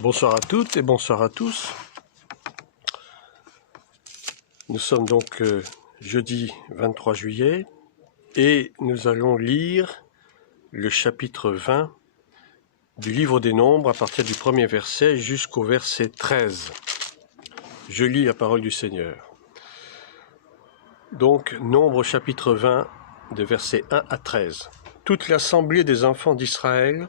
Bonsoir à toutes et bonsoir à tous. Nous sommes donc jeudi 23 juillet et nous allons lire le chapitre 20 du livre des Nombres à partir du premier verset jusqu'au verset 13. Je lis la parole du Seigneur. Donc, Nombres chapitre 20, de versets 1 à 13. Toute l'assemblée des enfants d'Israël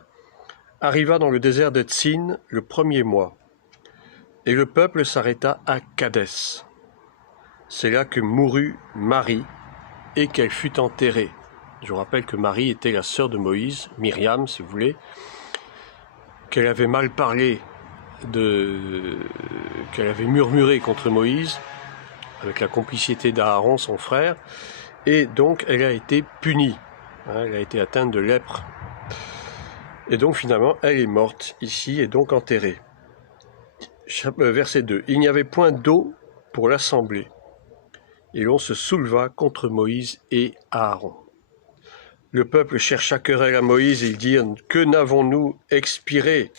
arriva dans le désert de Tsin le premier mois, et le peuple s'arrêta à Kadès. C'est là que mourut Marie et qu'elle fut enterrée. Je vous rappelle que Marie était la sœur de Moïse, Myriam si vous voulez, qu'elle avait mal parlé, qu'elle avait murmuré contre Moïse, avec la complicité d'Aaron, son frère, et donc elle a été punie, elle a été atteinte de lèpre. Et donc finalement, elle est morte ici et donc enterrée. Verset 2. Il n'y avait point d'eau pour l'assemblée, et l'on se souleva contre Moïse et Aaron. Le peuple chercha querelle à Moïse, et ils dirent, que n'avons-nous expiré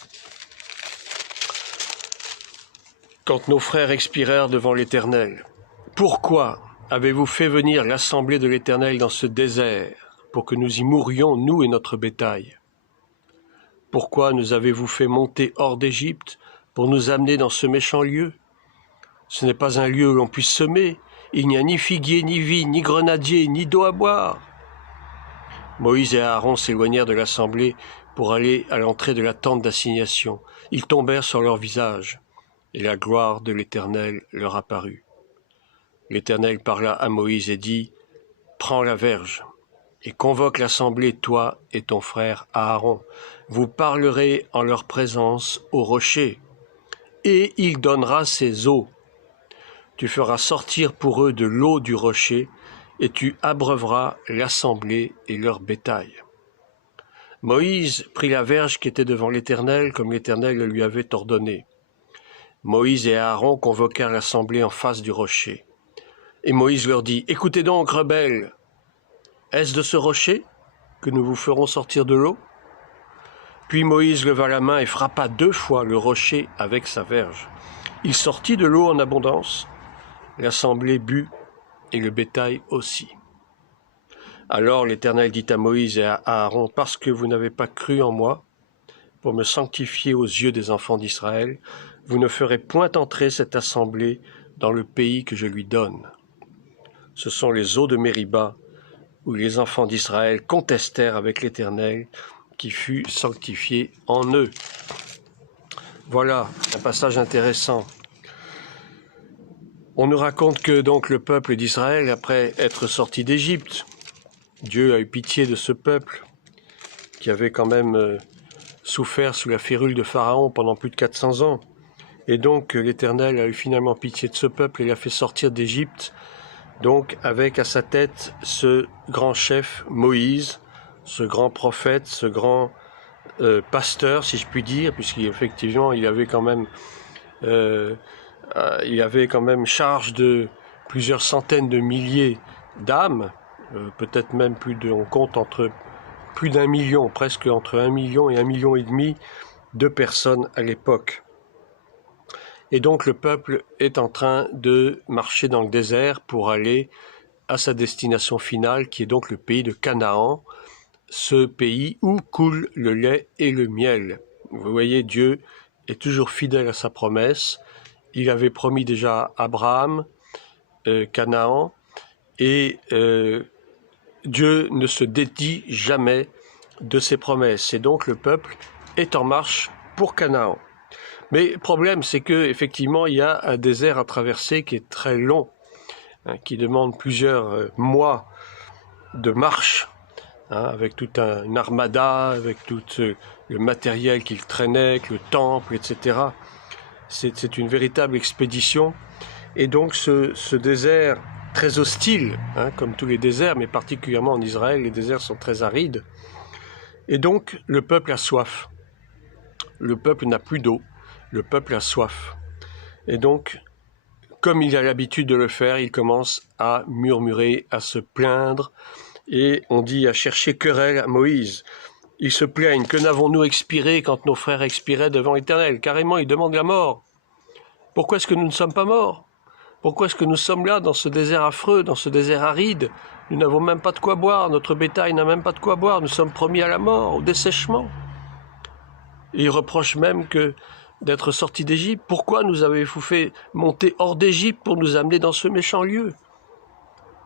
quand nos frères expirèrent devant l'Éternel? Pourquoi avez-vous fait venir l'assemblée de l'Éternel dans ce désert, pour que nous y mourions, nous et notre bétail? Pourquoi nous avez-vous fait monter hors d'Égypte pour nous amener dans ce méchant lieu? Ce n'est pas un lieu où l'on puisse semer, il n'y a ni figuier, ni vigne, ni grenadier, ni d'eau à boire. Moïse et Aaron s'éloignèrent de l'assemblée pour aller à l'entrée de la tente d'assignation. Ils tombèrent sur leur visage, et la gloire de l'Éternel leur apparut. L'Éternel parla à Moïse et dit, « Prends la verge, et convoque l'assemblée, toi et ton frère Aaron. Vous parlerez en leur présence au rocher, et il donnera ses eaux. Tu feras sortir pour eux de l'eau du rocher, et tu abreuveras l'assemblée et leur bétail. » Moïse prit la verge qui était devant l'Éternel, comme l'Éternel le lui avait ordonné. Moïse et Aaron convoquèrent l'assemblée en face du rocher. Et Moïse leur dit, « Écoutez donc, rebelles, est-ce de ce rocher que nous vous ferons sortir de l'eau ?» Puis Moïse leva la main et frappa 2 fois le rocher avec sa verge. Il sortit de l'eau en abondance, l'assemblée but, et le bétail aussi. Alors l'Éternel dit à Moïse et à Aaron, « Parce que vous n'avez pas cru en moi, pour me sanctifier aux yeux des enfants d'Israël, vous ne ferez point entrer cette assemblée dans le pays que je lui donne. » Ce sont les eaux de Mériba, où les enfants d'Israël contestèrent avec l'Éternel, qui fut sanctifié en eux. Voilà un passage intéressant. On nous raconte que donc le peuple d'Israël, après être sorti d'Égypte, Dieu a eu pitié de ce peuple qui avait quand même souffert sous la férule de Pharaon pendant plus de 400 ans. Et donc l'Éternel a eu finalement pitié de ce peuple et l'a fait sortir d'Égypte, donc avec à sa tête ce grand chef Moïse, ce grand prophète, ce grand pasteur, si je puis dire, puisqu'effectivement il avait quand même charge de plusieurs centaines de milliers d'âmes, peut-être même on compte entre plus d'1 million, presque entre 1 million et 1,5 million de personnes à l'époque. Et donc le peuple est en train de marcher dans le désert pour aller à sa destination finale, qui est donc le pays de Canaan, ce pays où coule le lait et le miel. Vous voyez, Dieu est toujours fidèle à sa promesse. Il avait promis déjà à Abraham, Canaan, et Dieu ne se dédie jamais de ses promesses. Et donc le peuple est en marche pour Canaan. Mais le problème, c'est qu'effectivement, il y a un désert à traverser qui est très long, qui demande plusieurs mois de marche, avec toute une armada, avec tout le matériel qu'il traînait, avec le temple, etc. C'est une véritable expédition. Et donc ce désert très hostile, comme tous les déserts, mais particulièrement en Israël, les déserts sont très arides. Et donc le peuple a soif. Le peuple n'a plus d'eau. Le peuple a soif. Et donc, comme il a l'habitude de le faire, il commence à murmurer, à se plaindre, et on dit à chercher querelle à Moïse. Ils se plaignent, que n'avons-nous expiré quand nos frères expiraient devant l'Éternel? Carrément, ils demandent la mort. Pourquoi est-ce que nous ne sommes pas morts? Pourquoi est-ce que nous sommes là, dans ce désert affreux, dans ce désert aride? Nous n'avons même pas de quoi boire, notre bétail n'a même pas de quoi boire, nous sommes promis à la mort, au dessèchement. Et ils reprochent même d'être sortis d'Égypte. Pourquoi nous avez-vous fait monter hors d'Égypte pour nous amener dans ce méchant lieu?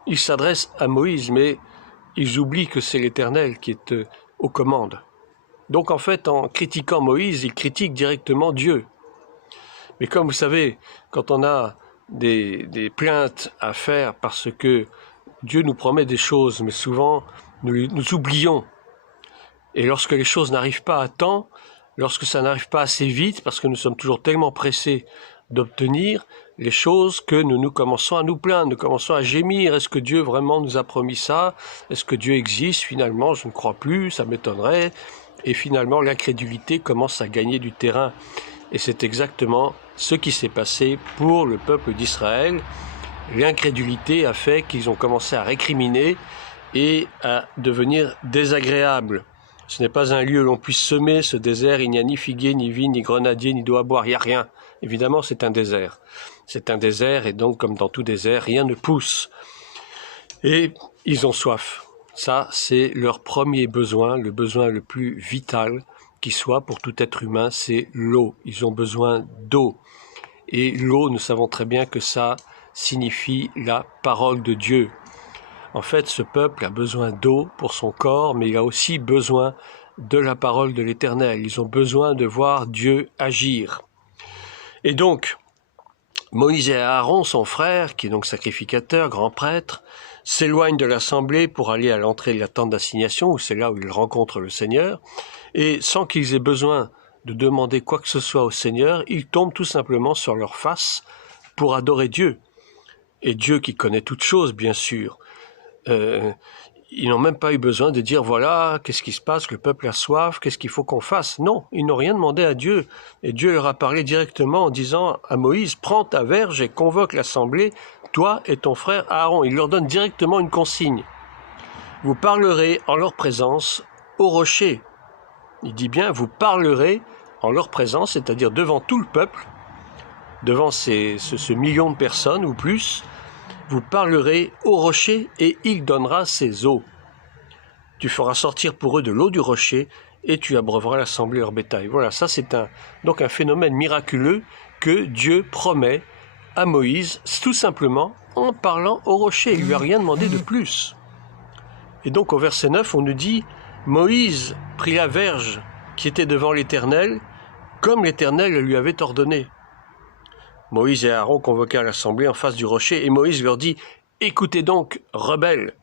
Ils s'adressent à Moïse, mais ils oublient que c'est l'Éternel qui est aux commandes. Donc en fait, en critiquant Moïse, ils critiquent directement Dieu. Mais comme vous savez, quand on a des plaintes à faire parce que Dieu nous promet des choses, mais souvent nous oublions. Et lorsque les choses n'arrivent pas à temps, lorsque ça n'arrive pas assez vite, parce que nous sommes toujours tellement pressés d'obtenir les choses que nous commençons à nous plaindre, nous commençons à gémir. Est-ce que Dieu vraiment nous a promis ça? Est-ce que Dieu existe? Finalement, je ne crois plus, ça m'étonnerait. Et finalement, l'incrédulité commence à gagner du terrain. Et c'est exactement ce qui s'est passé pour le peuple d'Israël. L'incrédulité a fait qu'ils ont commencé à récriminer et à devenir désagréables. Ce n'est pas un lieu où l'on puisse semer, ce désert, il n'y a ni figuier, ni vigne, ni grenadier, ni d'eau à boire, il n'y a rien. Évidemment, c'est un désert. C'est un désert et donc, comme dans tout désert, rien ne pousse. Et ils ont soif. Ça, c'est leur premier besoin, le besoin le plus vital qui soit pour tout être humain, c'est l'eau. Ils ont besoin d'eau. Et l'eau, nous savons très bien que ça signifie la parole de Dieu. En fait, ce peuple a besoin d'eau pour son corps, mais il a aussi besoin de la parole de l'Éternel. Ils ont besoin de voir Dieu agir. Et donc, Moïse et Aaron, son frère, qui est donc sacrificateur, grand prêtre, s'éloignent de l'assemblée pour aller à l'entrée de la tente d'assignation, où c'est là où ils rencontrent le Seigneur, et sans qu'ils aient besoin de demander quoi que ce soit au Seigneur, ils tombent tout simplement sur leur face pour adorer Dieu. Et Dieu qui connaît toutes choses, bien sûr. Ils n'ont même pas eu besoin de dire, voilà, qu'est-ce qui se passe, le peuple a soif, qu'est-ce qu'il faut qu'on fasse? Non, ils n'ont rien demandé à Dieu. Et Dieu leur a parlé directement en disant à Moïse, prends ta verge et convoque l'assemblée, toi et ton frère Aaron. Il leur donne directement une consigne. Vous parlerez en leur présence au rocher. Il dit bien, vous parlerez en leur présence, c'est-à-dire devant tout le peuple, devant ce million de personnes ou plus, vous parlerez au rocher et il donnera ses eaux. Tu feras sortir pour eux de l'eau du rocher et tu abreuveras l'assemblée leur bétail. Voilà, ça c'est donc un phénomène miraculeux que Dieu promet à Moïse, tout simplement en parlant au rocher. Il ne lui a rien demandé de plus. Et donc au verset 9, on nous dit, Moïse prit la verge qui était devant l'Éternel, comme l'Éternel le lui avait ordonné. Moïse et Aaron convoquèrent l'assemblée en face du rocher, et Moïse leur dit, « Écoutez donc, rebelles,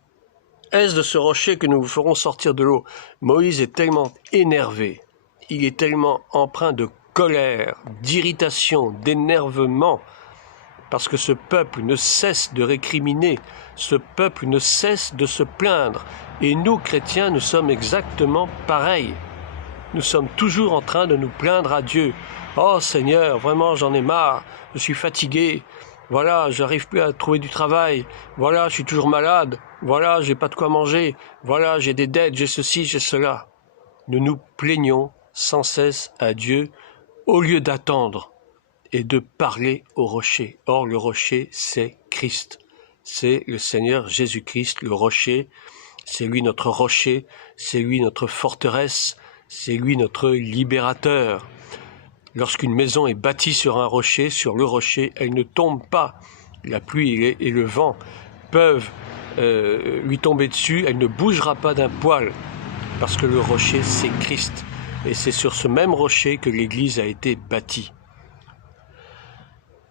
est-ce de ce rocher que nous vous ferons sortir de l'eau ?» Moïse est tellement énervé, il est tellement empreint de colère, d'irritation, d'énervement, parce que ce peuple ne cesse de récriminer, ce peuple ne cesse de se plaindre, et nous, chrétiens, nous sommes exactement pareils. Nous sommes toujours en train de nous plaindre à Dieu. « Oh Seigneur, vraiment j'en ai marre, je suis fatigué, voilà, j'arrive plus à trouver du travail, voilà, je suis toujours malade, voilà, j'ai pas de quoi manger, voilà, j'ai des dettes, j'ai ceci, j'ai cela. » Nous nous plaignons sans cesse à Dieu au lieu d'attendre et de parler au rocher. Or, le rocher, c'est Christ. C'est le Seigneur Jésus-Christ, le rocher. C'est lui notre rocher, c'est lui notre forteresse, c'est lui notre libérateur. Lorsqu'une maison est bâtie sur un rocher, sur le rocher, elle ne tombe pas. La pluie et le vent peuvent lui tomber dessus, elle ne bougera pas d'un poil, parce que le rocher, c'est Christ. Et c'est sur ce même rocher que l'Église a été bâtie.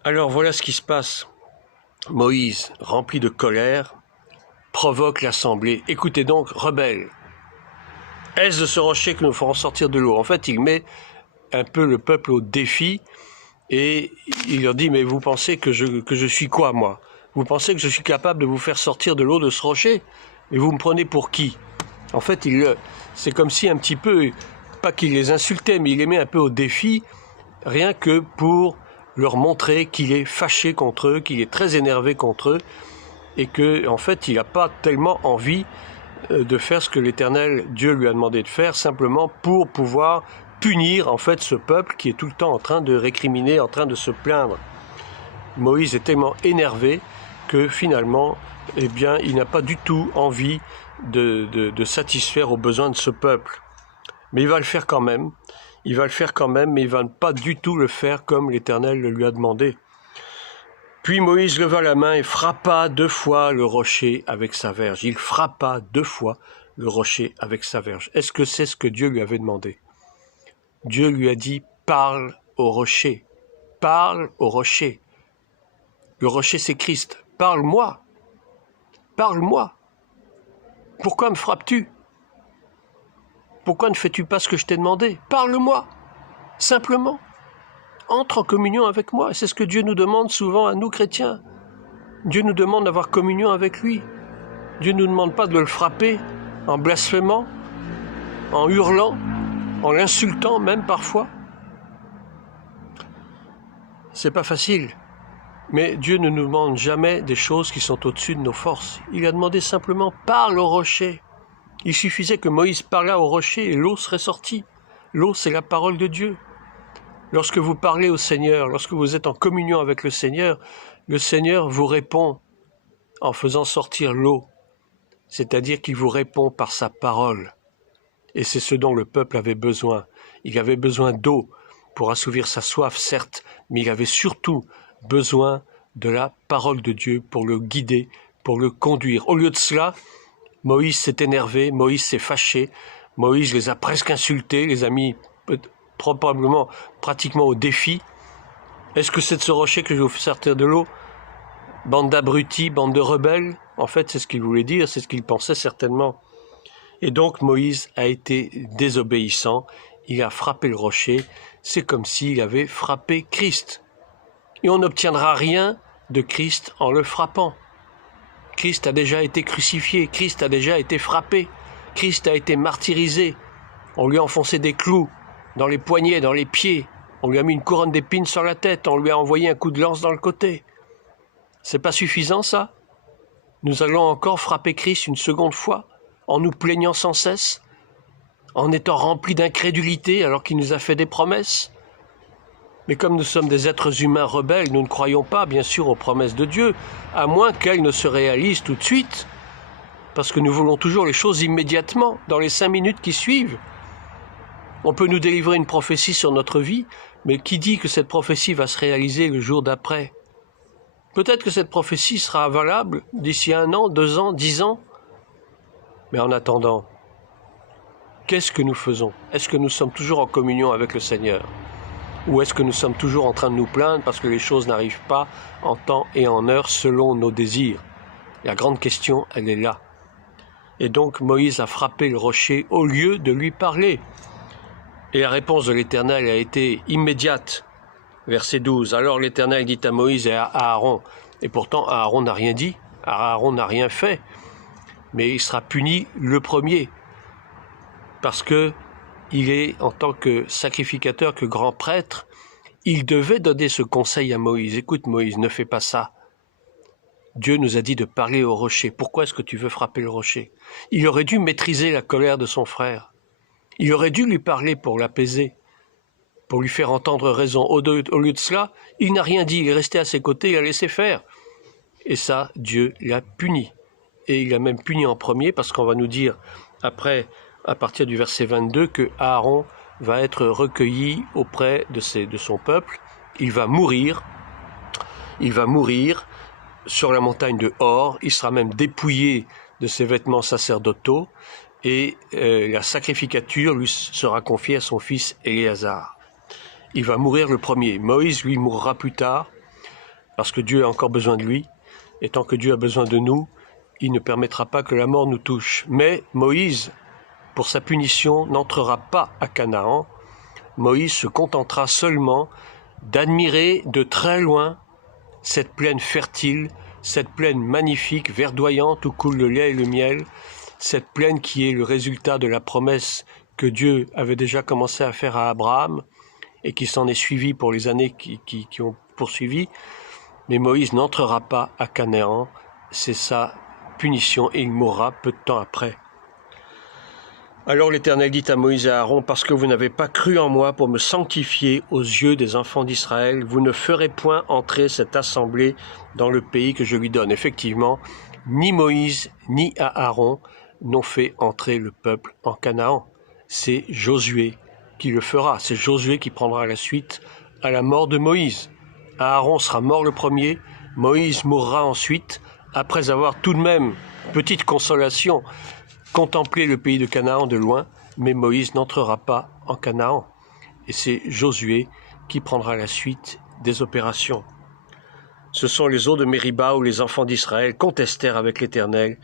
Alors voilà ce qui se passe. Moïse, rempli de colère, provoque l'assemblée. « Écoutez donc, rebelles, est-ce de ce rocher que nous ferons sortir de l'eau ?» En fait, il met un peu le peuple au défi et il leur dit « Mais vous pensez que je suis quoi, moi? Vous pensez que je suis capable de vous faire sortir de l'eau de ce rocher? Et vous me prenez pour qui ?» En fait, c'est comme si un petit peu, pas qu'il les insultait, mais il les met un peu au défi, rien que pour leur montrer qu'il est fâché contre eux, qu'il est très énervé contre eux, et que en fait, il n'a pas tellement envie de faire ce que l'Éternel Dieu lui a demandé de faire, simplement pour pouvoir punir en fait ce peuple qui est tout le temps en train de récriminer, en train de se plaindre. Moïse est tellement énervé que finalement, eh bien, il n'a pas du tout envie de satisfaire aux besoins de ce peuple. Mais il va le faire quand même. Il va le faire quand même, mais il ne va pas du tout le faire comme l'Éternel le lui a demandé. Puis Moïse leva la main et frappa 2 fois le rocher avec sa verge. Il frappa 2 fois le rocher avec sa verge. Est-ce que c'est ce que Dieu lui avait demandé? Dieu lui a dit, parle au rocher. Parle au rocher. Le rocher, c'est Christ. Parle-moi. Parle-moi. Pourquoi me frappes-tu? Pourquoi ne fais-tu pas ce que je t'ai demandé? Parle-moi. Simplement. Entre en communion avec moi. C'est ce que Dieu nous demande souvent à nous chrétiens. Dieu nous demande d'avoir communion avec lui. Dieu ne nous demande pas de le frapper en blasphémant, en hurlant, en l'insultant même parfois. C'est pas facile. Mais Dieu ne nous demande jamais des choses qui sont au-dessus de nos forces. Il a demandé simplement « parle au rocher ». Il suffisait que Moïse parlât au rocher et l'eau serait sortie. L'eau, c'est la parole de Dieu. Lorsque vous parlez au Seigneur, lorsque vous êtes en communion avec le Seigneur vous répond en faisant sortir l'eau. C'est-à-dire qu'il vous répond par sa parole. Et c'est ce dont le peuple avait besoin. Il avait besoin d'eau pour assouvir sa soif, certes, mais il avait surtout besoin de la parole de Dieu pour le guider, pour le conduire. Au lieu de cela, Moïse s'est énervé, Moïse s'est fâché, Moïse les a presque insultés, les a mis probablement, pratiquement au défi. Est-ce que c'est de ce rocher que je vais vous sortir de l'eau? Bande d'abrutis, bande de rebelles? En fait, c'est ce qu'il voulait dire, c'est ce qu'il pensait certainement. Et donc Moïse a été désobéissant, il a frappé le rocher, c'est comme s'il avait frappé Christ. Et on n'obtiendra rien de Christ en le frappant. Christ a déjà été crucifié, Christ a déjà été frappé, Christ a été martyrisé. On lui a enfoncé des clous dans les poignets, dans les pieds. On lui a mis une couronne d'épines sur la tête, on lui a envoyé un coup de lance dans le côté. C'est pas suffisant ça? Nous allons encore frapper Christ une seconde fois, en nous plaignant sans cesse, en étant remplis d'incrédulité alors qu'il nous a fait des promesses. Mais comme nous sommes des êtres humains rebelles, nous ne croyons pas, bien sûr, aux promesses de Dieu, à moins qu'elles ne se réalisent tout de suite, parce que nous voulons toujours les choses immédiatement, dans les 5 minutes qui suivent. On peut nous délivrer une prophétie sur notre vie, mais qui dit que cette prophétie va se réaliser le jour d'après? Peut-être que cette prophétie sera valable d'ici 1 an, 2 ans, 10 ans. Mais en attendant, qu'est-ce que nous faisons? Est-ce que nous sommes toujours en communion avec le Seigneur? Ou est-ce que nous sommes toujours en train de nous plaindre parce que les choses n'arrivent pas en temps et en heure selon nos désirs? La grande question, elle est là. Et donc Moïse a frappé le rocher au lieu de lui parler. Et la réponse de l'Éternel a été immédiate. Verset 12. Alors l'Éternel dit à Moïse et à Aaron, et pourtant Aaron n'a rien dit, Aaron n'a rien fait, mais il sera puni le premier, parce que il est, en tant que sacrificateur, que grand prêtre, il devait donner ce conseil à Moïse. Écoute Moïse, ne fais pas ça. Dieu nous a dit de parler au rocher. Pourquoi est-ce que tu veux frapper le rocher? Il aurait dû maîtriser la colère de son frère. Il aurait dû lui parler pour l'apaiser, pour lui faire entendre raison. Au lieu de cela, il n'a rien dit, il est resté à ses côtés, il a laissé faire. Et ça, Dieu l'a puni. Et il l'a même puni en premier, parce qu'on va nous dire, après, à partir du verset 22, que Aaron va être recueilli auprès de son peuple. Il va mourir sur la montagne de Hor. Il sera même dépouillé de ses vêtements sacerdotaux. Et la sacrificature lui sera confiée à son fils Éléazar. Il va mourir le premier. Moïse, lui, mourra plus tard, parce que Dieu a encore besoin de lui. Et tant que Dieu a besoin de nous, il ne permettra pas que la mort nous touche. Mais Moïse, pour sa punition, n'entrera pas à Canaan. Moïse se contentera seulement d'admirer de très loin cette plaine fertile, cette plaine magnifique, verdoyante, où coule le lait et le miel, cette plaine qui est le résultat de la promesse que Dieu avait déjà commencé à faire à Abraham, et qui s'en est suivi pour les années qui ont poursuivi. Mais Moïse n'entrera pas à Canaan, c'est sa punition, et il mourra peu de temps après. Alors l'Éternel dit à Moïse et à Aaron, parce que vous n'avez pas cru en moi pour me sanctifier aux yeux des enfants d'Israël, vous ne ferez point entrer cette assemblée dans le pays que je lui donne. Effectivement, ni Moïse ni Aaron n'ont fait entrer le peuple en Canaan. C'est Josué qui le fera. C'est Josué qui prendra la suite à la mort de Moïse. Aaron sera mort le premier, Moïse mourra ensuite, après avoir tout de même, petite consolation, contemplé le pays de Canaan de loin, mais Moïse n'entrera pas en Canaan. Et c'est Josué qui prendra la suite des opérations. Ce sont les eaux de Mériba où les enfants d'Israël contestèrent avec l'Éternel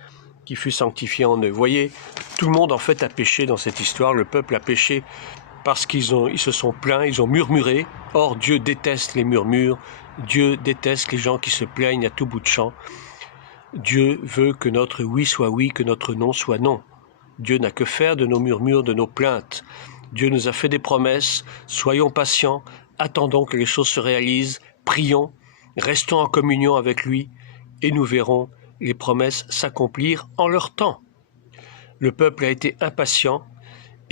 qui fut sanctifié en eux. Vous voyez, tout le monde en fait a péché dans cette histoire. Le peuple a péché parce qu'ils se sont plaints, ils ont murmuré. Or, Dieu déteste les murmures. Dieu déteste les gens qui se plaignent à tout bout de champ. Dieu veut que notre oui soit oui, que notre non soit non. Dieu n'a que faire de nos murmures, de nos plaintes. Dieu nous a fait des promesses. Soyons patients, attendons que les choses se réalisent, prions, restons en communion avec lui et nous verrons les promesses s'accomplir en leur temps. Le peuple a été impatient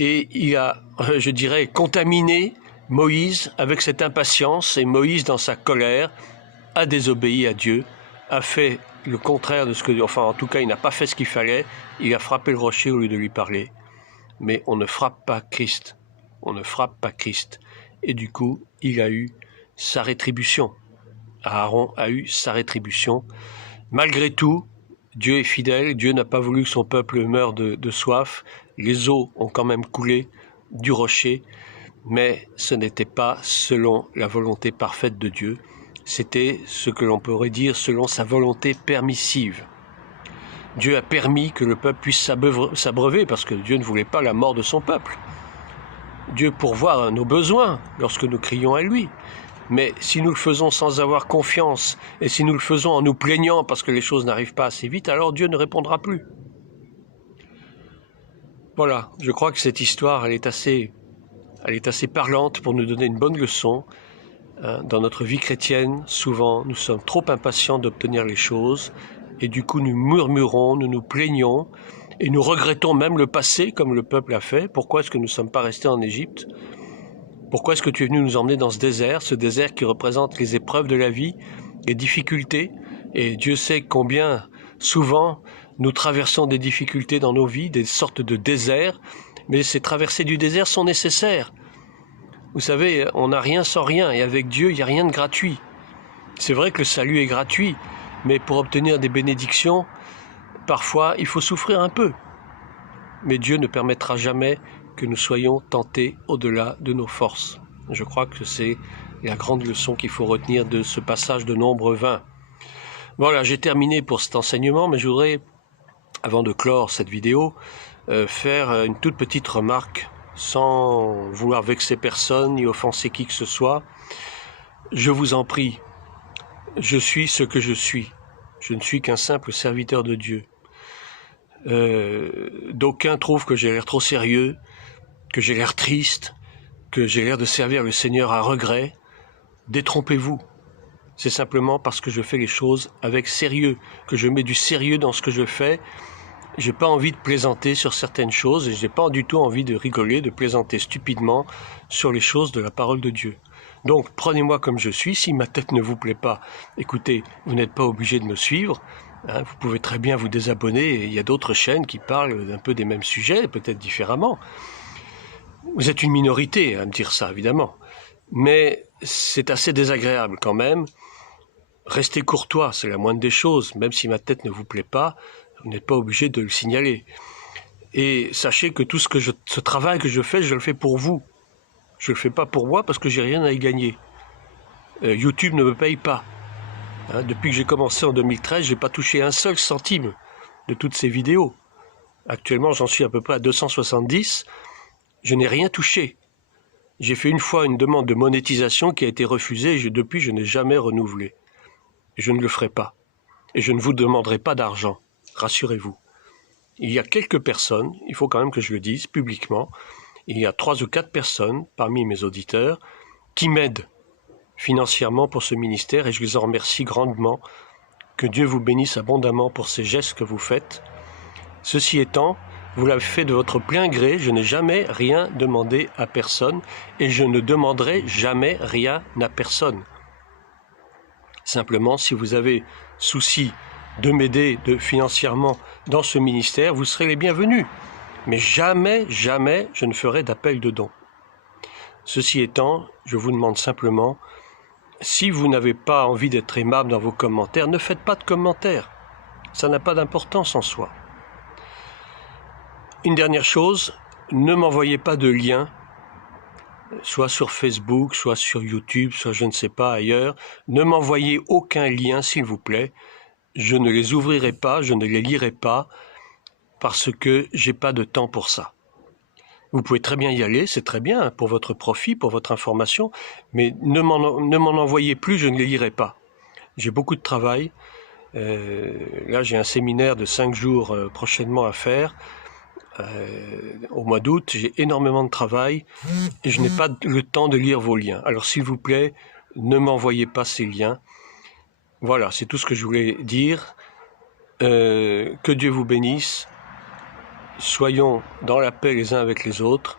et il a, je dirais, contaminé Moïse avec cette impatience, et Moïse, dans sa colère, a désobéi à Dieu, a fait le contraire de ce que... Enfin, en tout cas, il n'a pas fait ce qu'il fallait, il a frappé le rocher au lieu de lui parler. Mais on ne frappe pas Christ, on ne frappe pas Christ. Et du coup, il a eu sa rétribution. Aaron a eu sa rétribution. Malgré tout, Dieu est fidèle, Dieu n'a pas voulu que son peuple meure de soif. Les eaux ont quand même coulé du rocher, mais ce n'était pas selon la volonté parfaite de Dieu. C'était ce que l'on pourrait dire selon sa volonté permissive. Dieu a permis que le peuple puisse s'abreuver parce que Dieu ne voulait pas la mort de son peuple. Dieu pourvoit à nos besoins lorsque nous crions à lui. Mais si nous le faisons sans avoir confiance et si nous le faisons en nous plaignant parce que les choses n'arrivent pas assez vite, alors Dieu ne répondra plus. Voilà, je crois que cette histoire, elle est assez parlante pour nous donner une bonne leçon. Dans notre vie chrétienne, souvent, nous sommes trop impatients d'obtenir les choses et du coup nous murmurons, nous nous plaignons et nous regrettons même le passé comme le peuple a fait. Pourquoi est-ce que nous ne sommes pas restés en Égypte ? Pourquoi est-ce que tu es venu nous emmener dans ce désert qui représente les épreuves de la vie, les difficultés? Et Dieu sait combien souvent nous traversons des difficultés dans nos vies, des sortes de déserts, mais ces traversées du désert sont nécessaires. Vous savez, on n'a rien sans rien, et avec Dieu, il n'y a rien de gratuit. C'est vrai que le salut est gratuit, mais pour obtenir des bénédictions, parfois il faut souffrir un peu. Mais Dieu ne permettra jamais que nous soyons tentés au-delà de nos forces. Je crois que c'est la grande leçon qu'il faut retenir de ce passage de Nombre 20. Voilà, j'ai terminé pour cet enseignement, mais je voudrais, avant de clore cette vidéo, faire une toute petite remarque, sans vouloir vexer personne ni offenser qui que ce soit. Je vous en prie, je suis ce que je suis. Je ne suis qu'un simple serviteur de Dieu. D'aucuns trouvent que j'ai l'air trop sérieux, que j'ai l'air triste, que j'ai l'air de servir le Seigneur à regret. Détrompez-vous. C'est simplement parce que je fais les choses avec sérieux, que je mets du sérieux dans ce que je fais. J'ai pas envie de plaisanter sur certaines choses et j'ai pas du tout envie de rigoler, de plaisanter stupidement sur les choses de la parole de Dieu. Donc, prenez-moi comme je suis. Si ma tête ne vous plaît pas, écoutez, vous n'êtes pas obligé de me suivre. Vous pouvez très bien vous désabonner. Il y a d'autres chaînes qui parlent un peu des mêmes sujets, peut-être différemment. Vous êtes une minorité à me dire ça, évidemment. Mais c'est assez désagréable quand même. Restez courtois, c'est la moindre des choses. Même si ma tête ne vous plaît pas, vous n'êtes pas obligé de le signaler. Et sachez que ce travail que je fais, je le fais pour vous. Je ne le fais pas pour moi parce que j'ai rien à y gagner. YouTube ne me paye pas. Depuis que j'ai commencé en 2013, je n'ai pas touché un seul centime de toutes ces vidéos. Actuellement, j'en suis à peu près à 270. Je n'ai rien touché. J'ai fait une fois une demande de monétisation qui a été refusée et depuis, je n'ai jamais renouvelé. Je ne le ferai pas. Et je ne vous demanderai pas d'argent. Rassurez-vous. Il y a quelques personnes, il faut quand même que je le dise publiquement, il y a 3 ou 4 personnes parmi mes auditeurs qui m'aident financièrement pour ce ministère et je les en remercie grandement. Que Dieu vous bénisse abondamment pour ces gestes que vous faites. Ceci étant, Vous l'avez fait de votre plein gré, je n'ai jamais rien demandé à personne et je ne demanderai jamais rien à personne. Simplement, si vous avez souci de m'aider financièrement dans ce ministère, vous serez les bienvenus. Mais jamais, jamais, je ne ferai d'appel de dons. Ceci étant, je vous demande simplement, si vous n'avez pas envie d'être aimable dans vos commentaires, ne faites pas de commentaires. Ça n'a pas d'importance en soi. Une dernière chose, ne m'envoyez pas de liens, soit sur Facebook, soit sur YouTube, soit je ne sais pas ailleurs. Ne m'envoyez aucun lien, s'il vous plaît. Je ne les ouvrirai pas, je ne les lirai pas, parce que j'ai pas de temps pour ça. Vous pouvez très bien y aller, c'est très bien, pour votre profit, pour votre information, mais ne m'en envoyez plus, je ne les lirai pas. J'ai beaucoup de travail. Là, j'ai un séminaire de 5 jours prochainement à faire. Au mois d'août, j'ai énormément de travail et je n'ai pas le temps de lire vos liens. Alors s'il vous plaît, ne m'envoyez pas ces liens. Voilà, c'est tout ce que je voulais dire. Que Dieu vous bénisse. Soyons dans la paix les uns avec les autres.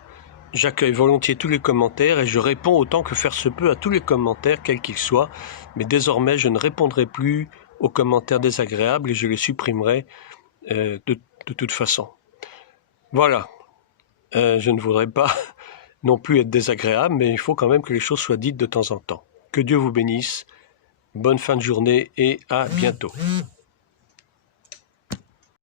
J'accueille volontiers tous les commentaires et je réponds autant que faire se peut à tous les commentaires, quels qu'ils soient. Mais désormais, je ne répondrai plus aux commentaires désagréables et je les supprimerai de toute façon. Voilà, je ne voudrais pas non plus être désagréable, mais il faut quand même que les choses soient dites de temps en temps. Que Dieu vous bénisse, bonne fin de journée et à bientôt.